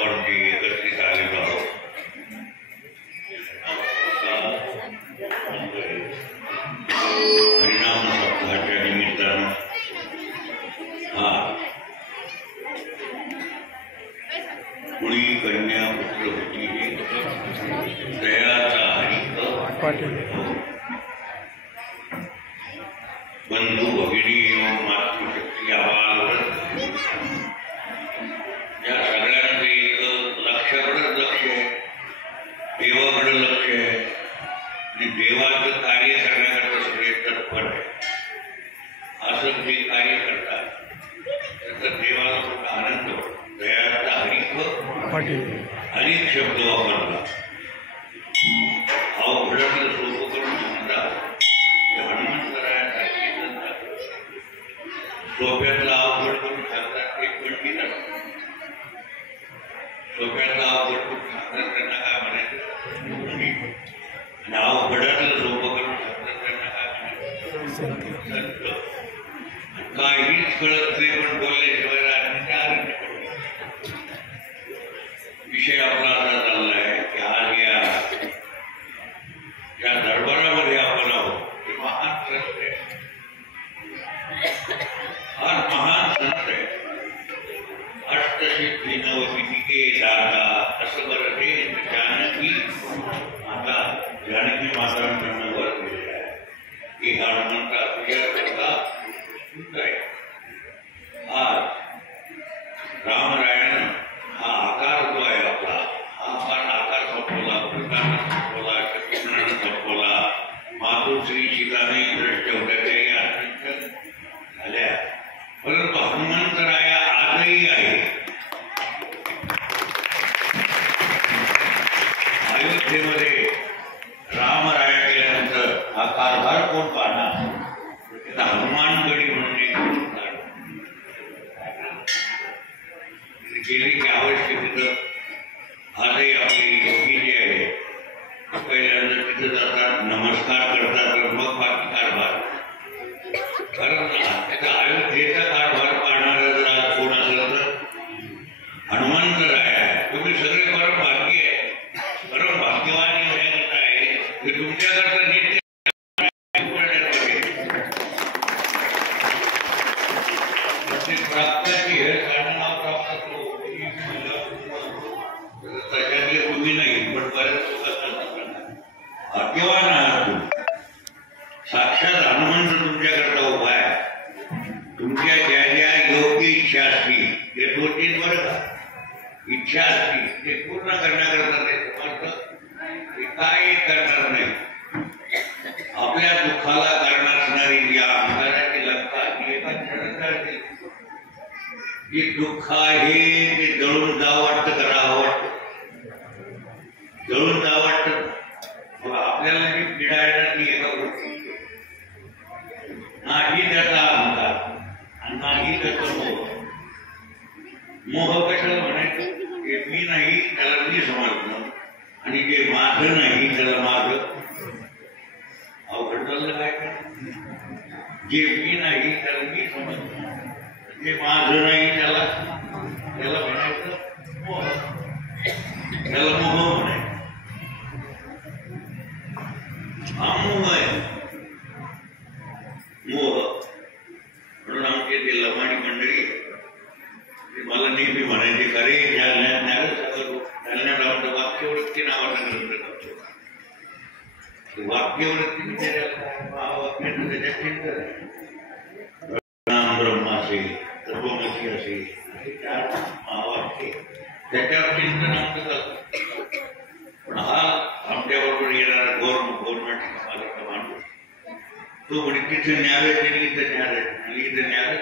आपण जे एकत्रित आलेलो आहोत हरिनाम सप्ताहाच्या निमित्तानं हा मुळी कन्या पुत्रवती दयाचा हरिक बंधू भगिनी एवं मातृशक्ती आवाज या सगळ्यांचं एक लक्षाकडेच लक्ष आहे, देवाकडे लक्ष आहे आणि देवाचं कार्य करण्याकरता सगळे तत्पर आहे. असं जे कार्य करतात त्याचा देवाला मोठा आनंद होतो. दयाचा हरिक शब्द वापरला अवघडातलं सोपं करून म्हणतात हनुमंतरायासारखी सोप्यातला अवघड करून सांगतात ते पंडित असतात. सोप्यातला अवघड करून सांगतात त्यांना काय म्हणायचं आणि अवघडातलं सोपं करून सांगतात त्यांना काय म्हणायचं. काहीच कळत नाही पण बोलल्याशिवाय राजनीती आनंद विषय आपला असा चालला आहे की आज या दरबारामध्ये आपण आहोत. हे महान संत आहे, हा महान संत आहे. अष्टसिद्धी नवविधिके दाता असं बरं ते जानकी माता जानकी मातांकडनं वर दिलेलं आहे की हनुमंता तुझ्याकरता आहे. आज रामरायण हा आकार जो आहे आपला हा आपण आकार संपवला, कृष्णानं संपवला, कृष्णानं संपवला, मातोश्री सीताने दृष्ट होत्या त्याही आठवण झाल्या. परंतु हनुमंतराया आजही आहे. अयोध्येमध्ये रामराया गेल्यानंतर हा कारभार कोण पाहणार? तिथं हनुमानगडी म्हणून एक गेली की अवश्य तिथं आजही आपली योगी जी आहे पहिल्यांदा तिथे जातात, नमस्कार करतात, मग बाकी कारभार. कारण त्याचा अयोध्येचा कारभार पाहणारा जर आज कोण असेल तर हनुमंतराय आहे. तुम्ही सगळे परम भाग्य आहे, परम भाग्यवान एवढ्याकरता आहे की तुमच्याकरता नित्य प्राप्ताची हे साधना प्राप्त त्याच्यातले तुम्ही नाही पण बरेच भाग्यवान आहात तुम्ही. साक्षात हनुमंत तुमच्याकरता उभा आहे. तुमच्या ज्या ज्या योग्य इच्छा असतील ते दोन बरं का इच्छा असतील ते पूर्ण करण्याकरता ते समर्थ काय करणार नाही. आपल्या दुःखाला कारण असणारी या अंधाराची लंका ही एका क्षणात जे दुःख आहे ते जळून जावं वाटतं, करावं वाटतं, जळून जावं वाटतं. मग आपल्याला जी पीडा येणार ती एका गोष्टी नाही त्याचा अहंकार आणि नाही त्याचा मोह. मोह कशाला म्हणायचं? जे मी नाही त्याला मी समजलं आणि जे माझं नाही त्याला माझं. अवघड चाललं काय का? जे मी नाही त्याला मी समजलं, जे माझं नाही त्याला म्हणायचं मोह. त्याला मोह म्हणायचं. हा मोह आहे, मोह. म्हणून आमची ते लमाणी मंडळी मला नेहमी म्हणायचे खरे जालन्यात आमचं वाक्यवृत्ती नावाचा ग्रंथ करतो. वाक्यवृत्ती त्याच्या चिंतन आहे. ब्रह्माचे सर्वमती असे महावाक्य त्याच्यावर चिंतन आमचं करतो. पण हा आमच्याबरोबर येणारा गव्हर्नमेंट माणूस तो म्हणे तिथे न्यायालय त्यांनी इथं न्यायालय आणि इथं न्यायालय.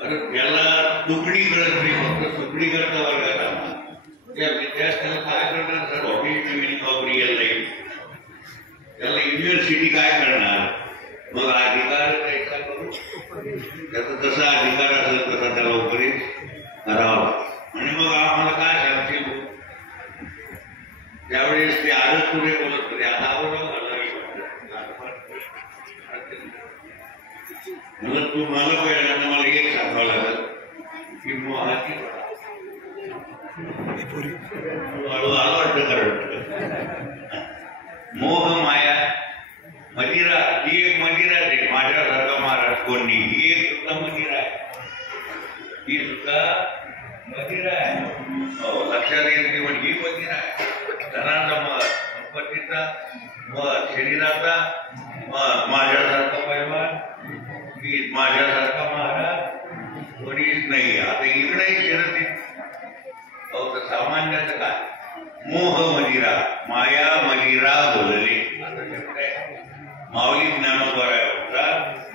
अरे त्याला तुकडी कळत नाही, फक्त तुकडी करता वर्गात त्या विद्यार्थ्याला काय करणार sir? Meaning of real life. त्याला युनिव्हर्सिटी काय करणार? मग अधिकार त्याचा करू, त्याचा जसा अधिकार असेल तसा त्याला उपदेश करावा. आणि मग आम्हाला काय सांगतील त्यावेळेस ते आजच पुढे बोलत होते. आता मला तुम्हाला पहिल्यांदा मला एक सांगावं लागेल की मोहाची आलो वाटतं कारण मोह माया मदिरा ही एक मदिरा आहे. माझ्यासारखा महाराज कोणी ही एक सुद्धा मदिरा आहे. ही सुद्धा मदिरा आहे. लक्षात येईल की म्हणजे ही मदिरा आहे. धनाचा मत, संपत्तीचा मत, शरीराचा मत, माझ्यासारखा पैलवान, मी माझ्यासारखा महाराज कोणीच नाही. आता इकडेही शरद तर सामान्याचं काय मोह मदिरा माया मदिरा बोलले. माऊली ज्ञानोबा होता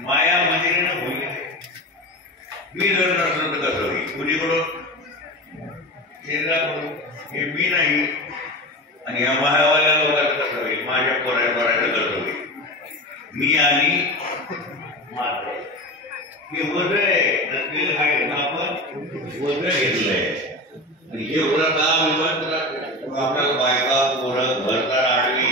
माया मदिरेनं बोलले. मी जर नसलं तर कसं होईल? कुणीकडून? शरीराकडून. हे मी नाही आणि या मायावाल्या लोकांचं कसं होईल? माझ्या पोरायचं कसं होईल? मी आणि माझं हे वजन आहे. नसलेलं काय घेतलं आपण? वजन घेतलंय. हे उलट काम आपल्याला बायका पोरं घरदार आडवी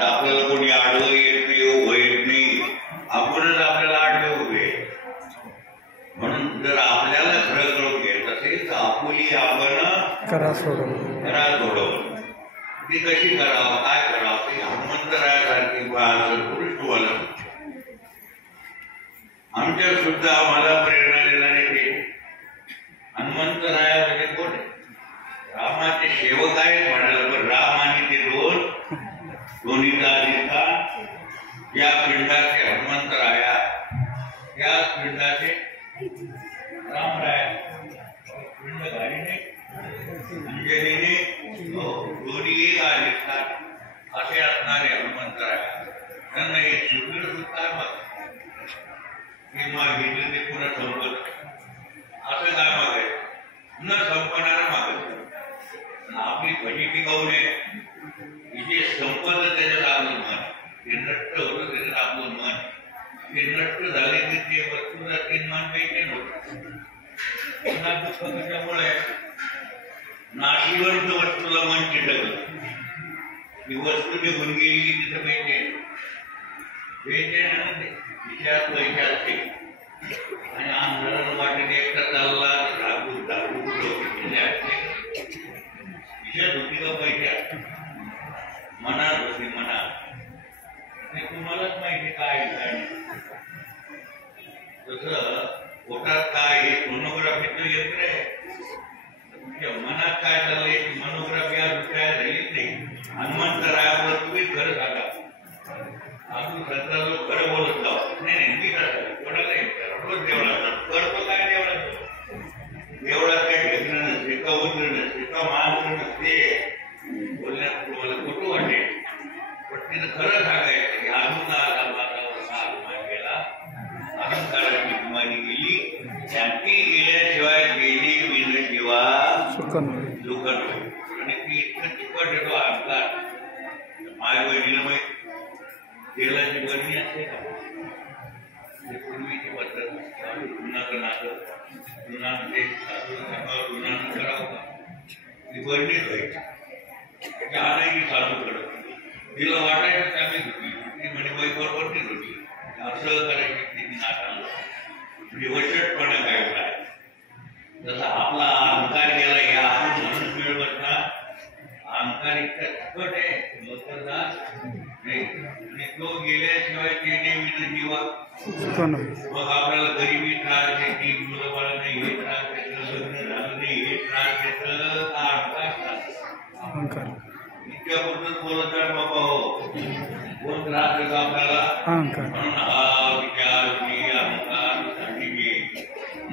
आपल्याला कोणी आडवं येत नाही, उभं येत नाही. आपणच आपल्याला आडवे उभे. म्हणून जर आपल्याला खरं करून घेत असेल तर आपुली आपण करा सोडवून ती कशी करावं, काय करावं ते हनुमंतरायासारखी पुरुष तुम्हाला आमच्या सुद्धा आम्हाला प्रेरणा देणारे ते हनुमंतराया म्हणजे कोण? रामाचे सेवक आहेत म्हणाला. पण राम आणि ते दोन्हीचा अधिकार या पिंडाचे हनुमंतराया, त्या पिंडाचे रामराया. पिंड घालीने अंजलीने दोन्ही एक अधिकार असे असणारे हनुमंतराया. त्यांना हे शिबिर सुद्धा मग हे मागितलं ते पुन्हा संपत असं काय मागायचं? न संपणारा मागायचं. आपली भजी टिकवू नये. जे संपत त्याच्यात आपलं मन, ते नष्ट होतं त्याच्यात आपलं मन. ते नष्ट झाले की ते वस्तूला ते मन पाहिजे नव्हतं. त्यामुळे नाशिवंत वस्तूला मन चिटकलं. ती वस्तू निघून गेली की तिथं पाहिजे विचार पैसे असते आणि आंदोलन वाटेल एकटा चालला दारू विषय होती का पैसे मनात होती. मनात ते तुम्हालाच माहिती काय नाही. तसं पोटात काय हे सोनोग्राफीचं यंत्र आहे. तुमच्या मनात काय चाललंय मनोग्राफी आज काय झालीच नाही. हनुमंतरायावर तुम्ही खरं सांगा. आम्ही सरकारला खरं बोलत जाऊ. नाही मी कोणाला रोज देवळात करतो. काय देवळात काय घेतलं नसते का उतरणं नसते का मानणं नसते. बोलण्यात तुम्हाला खोटं वाटेल पण तिथं खरं सांगायचं की अजून गेला अहंकाराची बिमारी गेली. शांती गेल्याशिवाय गेली विन किंवा दुखन आणि ती इतकं तिखट येतो अहंकार. माझ्या बहिणीला माहिती तेलाची बरणी असते का? पूर्वीची पद्धत पुन्हाचं नातं पुन्हामध्ये पुन्हा करावं का? ती बरणीच व्हायची. आणायची साधू कडं तिला वाटायचं चांगलीच होती. ती म्हणे बाई बरोबर तीच होती. असं करायची तिने नाताला म्हणजे वशटपणा काय होता. जसा आपला अहंकार गेला या आपण म्हणून मिळवत ना. अहंकार इतका तिखट आहे मकरदार नाही आणि तो गेल्याशिवाय ते नेहमी जीवा. मग आपल्याला गरिबी त्रास देते, मुलं बाळ नाही हे त्रास देतं, लग्न झालं नाही हे त्रास देतं. अहंकार इतक्या पुरतच बोलत आहे बाबा. हो कोण त्रास देतो आपल्याला? म्हणून हा विचार मी अहंकार साठी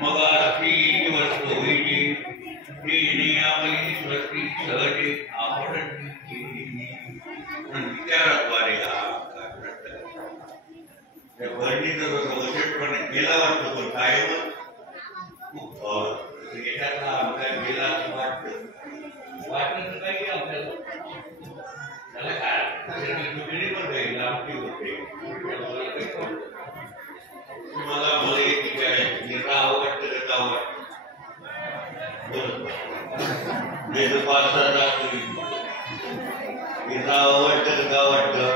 मग ती वस्तू होईल ती आपली स्वस्ती सहज आपण विचाराद्वारे त्या बरणीचं जसं वशटपणे गेला वाटतं पण कायम खूप याच्यातला अहंकार गेला असं वाटतं. वाटलं तर काही आपल्याला त्याला काय तुकडी पण काही लांबी होते. तुम्हाला मला एक विचारायचं निरा आवडतं का का वाटतं? बरं पाच सहा निरा आवडतं का वाटतं?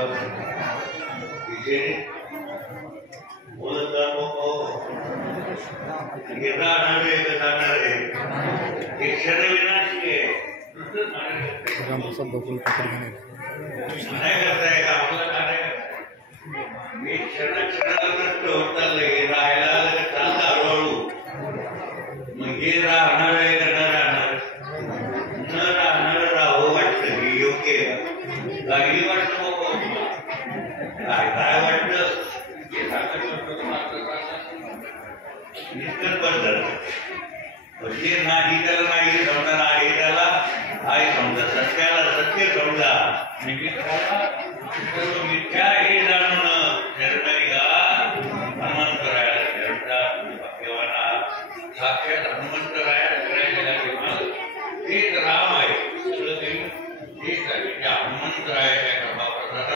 बोलत हे राहणार आहे का जाणार आहे हे क्षणविनाशी आहे. नाही करताय का आपलं कार्य मी क्षणाला नष्ट होत चाललंय. हे राहायला आलं का चालतं हळूहळू. मग हे राहणार आहे का न राहणार? न राहणार राहावं वाटतं हे योग्य आहे का? काही वाटतं बाबा तुम्हाला काय वाटतं हे सांगत जे नाही त्याला नाही समजा, आहे त्याला आहे समजा, सत्याला सत्य समजा.